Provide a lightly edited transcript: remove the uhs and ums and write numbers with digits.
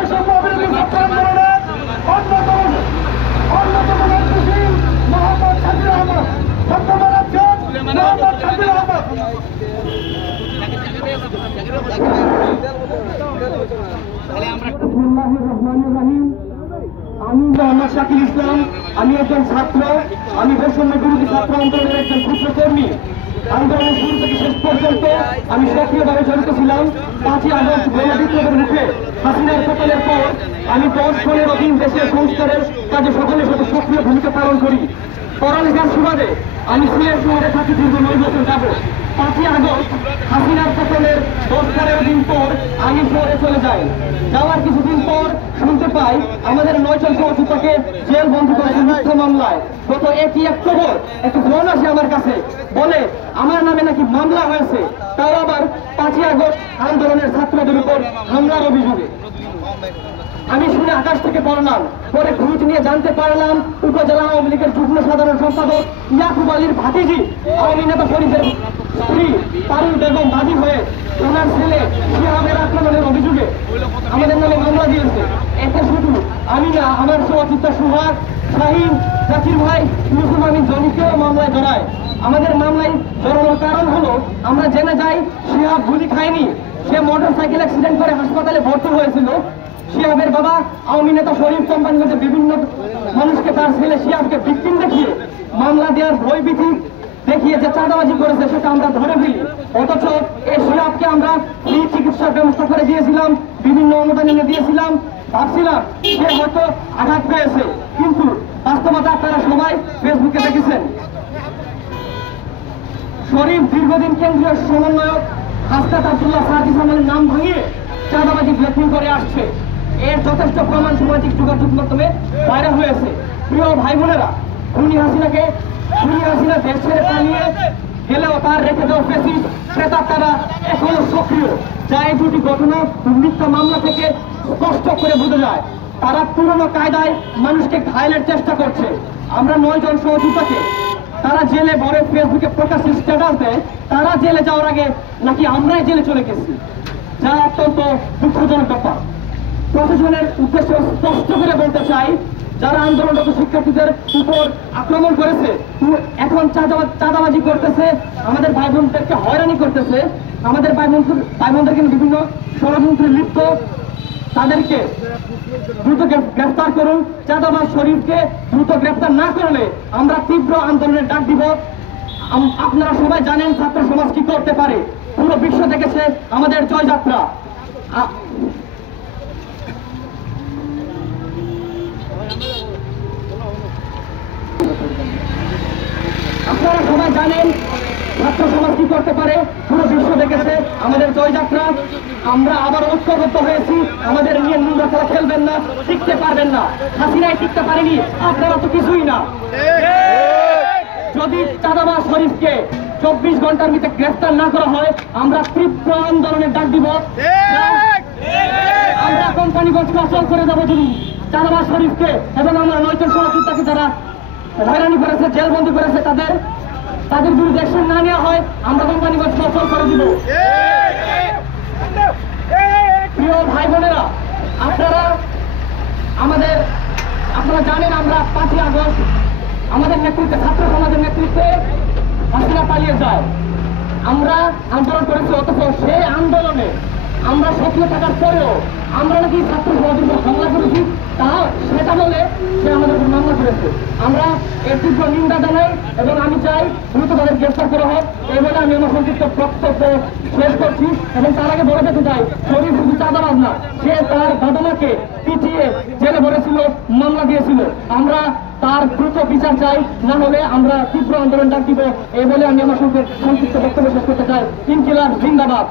বৈষম্য বিরোধী ছাত্র আন্দোলনের অন্যতম নেতৃত্বশীল মোহাম্মদ শাকির আহমদ, বর্তমান আছেন মোহাম্মদ শাকির আহমদ। বিসমিল্লাহির রহমানির রহিম। আমি মোহাম্মদ শাকির ইসলাম, আমি একজন ছাত্র, আমি বৈষম্য বিরোধী ছাত্র আন্দোলনের একজন ক্ষুদ্র কর্মী। আন্দোলনের শুরু থেকে শেষ পর্যন্ত আমি সক্রিয়ভাবে জড়িত ছিলাম। 5ই আগস্ট গণবিপ্লবের মুখে হাসিনার পতনের পর আমি 10-15 দিন দেশের সংস্কারের কাজে সকলের সাথে সক্রিয় ভূমিকা পালন করি। পড়ালেখার সুবাদে আমি সিলেট শহরে থাকি দীর্ঘ 9 বছর যাবত। 5ই আগস্ট হাসিনার পতনের 10-15 দিন পর আমি শহরে চলে যাই। যাওয়ার কিছুদিন পর শুনতে পাই আমাদের 9 জন সহযোগীকে জেল বন্দী করেছে মিথ্যা মামলায়। গত 1 অক্টোবর একটা ফোন আসে আমার কাছে, বলে আমার নামে নাকি মামলা হয়েছে, তাও আবার 5ই আগস্ট আন্দোলনের ছাত্রদের উপর হামলার অভিযোগে। আমি শুনে আকাশ থেকে পড়লাম, পরে খোঁজ নিয়ে জানতে পারলাম উপজেলা আওয়ামী লীগের যুগ্ম সাধারণ সম্পাদক ইয়াকুব আলীর ভাতিজি আওয়ামী নেতা শরীফের স্ত্রী পারুল বেগম বাদী হয়ে ওনার ছেলে শিহাবের আক্রমণের অভিযোগে আমাদের নামে মামলা দিয়েছে। এতে শুধু আমি না, আমার সহযোদ্ধা সুহাগ, শাহিন, জাকির ভাই, ইউসুফ আমিন জনিকেও মামলায় জড়ায়। আমাদের মামলায় জড়ানোর কারণ হলো আমরা জেনে যাই শিহাব গুলি খায়নি, সে মোটর সাইকেল অ্যাক্সিডেন্ট করে হাসপাতালে ভর্তি হয়েছিল। শিহাবের বাবা আওয়ামী নেতা শরীফ কোম্পানিগঞ্জে বিভিন্ন মানুষকে তার ছেলে শিহাবকে ভিকটিম দেখিয়ে মামলা দেওয়ার ভয়ভীতি দেখিয়ে যে চাঁদাবাজি করেছে সেটা আমরা ধরে ফেলি। অথচ এই শিহাবকে আমরা ফ্রি চিকিৎসার ব্যবস্থা করে দিয়েছিলাম, বিভিন্ন অনুদান এনে দিয়েছিলাম, ভাবছিলাম সে হয়তো আঘাত পেয়েছে, কিন্তু বাস্তবতা আপনারা সবাই ফেসবুকে দেখেছেন। শরীফ দীর্ঘদিন কেন্দ্রীয় সমন্বয়ক হাসনাত আব্দুল্লাহ সার্জিস আলমের নাম ভাঙিয়ে চাঁদাবাজি ব্ল্যাকমেইল করে আসছে। এর যথেষ্ট প্রমাণ সামাজিক যোগাযোগ মাধ্যমে ভাইরাল হয়েছে। প্রিয় ভাই বোনেরা, খুনি হাসিনা দেশ ছেড়ে পালিয়ে গেলেও তার রেখে দেওয়া ফ্যাসিস্ট প্রেতাত্মারা এখনো সক্রিয়, যা এই দুটি ঘটনা মিথ্যা মামলা থেকে স্পষ্ট করে বোঝা যায়। তারা পুরনো কায়দায় মানুষকে ঘায়েলের চেষ্টা করছে। আমরা 9 জন সহযোদ্ধাকে তারা জেলে ভরে ফেসবুকে প্রকাশ্যে স্ট্যাটাস দেয় তারা জেলে যাওয়ার আগে নাকি আমরাই জেলে চলে গেছি, যা অত্যন্ত দুঃখজনক ব্যাপার। প্রশাসনের উদ্দেশ্যে স্পষ্ট করে বলতে চাই, যারা আন্দোলনরত শিক্ষার্থীদের উপর আক্রমণ করেছে, এখন চাঁদাবাজি করতেছে, আমাদের ভাই বোনদেরকে হয়রানি করতেছে, আমাদের ভাই বোনদেরকে বিভিন্ন ষড়যন্ত্রে লিপ্ত, তাদেরকে দ্রুত গ্রেফতার করুন। চাঁদাবাজ শরীফকে দ্রুত গ্রেফতার না করলে আমরা তীব্র আন্দোলনের ডাক দিব। আপনারা সবাই জানেন ছাত্র সমাজ কি করতে পারে, পুরো বিশ্ব দেখেছে আমাদের জয়যাত্রা। আপনারা সবাই জানেন ছাত্র সমাজ কি করতে পারে, পুরো বিশ্ব দেখেছে আমাদের জয়যাত্রা। আমরা আবার ঐক্যবদ্ধ হয়েছি, আমাদের নিয়ে নোংরা খেলা খেলবেন না, টিকতে পারবেন না। হাসিনায় টিকতে পারেনি, আপনারা তো কিছুই না। যদি চাঁদাবাজ শরীফকে 24 ঘন্টার ভিতরে গ্রেফতার না করা হয়, আমরা তীব্র আন্দোলনের ডাক দিব। আমরা কোম্পানিগঞ্জকে অচল করে দেবো যদি চাঁদাবাজ শরীফকে এবং আমরা 9 জন সহযোদ্ধাকে যারা হয়রানি করেছে, জেলবন্দি করেছে, তাদের বিরুদ্ধে অ্যাকশন না নেওয়া হয়, আমরা কোম্পানিগঞ্জকে অচল করে দিব। প্রিয় ভাই বোনেরা, আপনারা জানেন আমরা 5ই আগস্ট আমাদের নেতৃত্বে, ছাত্র সমাজের নেতৃত্বে হাসিনা পালিয়ে যায়। আমরা আন্দোলন করেছি, অথচ সেই আন্দোলনে আমরা সক্রিয় থাকার পরেও আমরা নাকি ছাত্র সমাজের উপর হামলা করেছি, সেটা বলে সে আমাদের উপর মামলা করেছে। আমরা এর তীব্র নিন্দা জানাই এবং আমি চাই দ্রুত তাদের গ্রেফতার করা হোক। এই বলে আমি আমার সংক্ষিপ্ত বক্তব্য শেষ করছি এবং তার আগে বলে যেতে চাই, শরীফ শুধু চাঁদাবাজ না, সে তার বাবা-মাকে পিটিয়ে জেলে ভরেছিল, মামলা দিয়েছিল। আমরা তার দ্রুত বিচার চাই, না হলে আমরা তীব্র আন্দোলন ডাক দিব। এই বলে আমি আমার সংক্ষিপ্ত বক্তব্য শেষ করতে চাই। ইনকিলাব জিন্দাবাদ।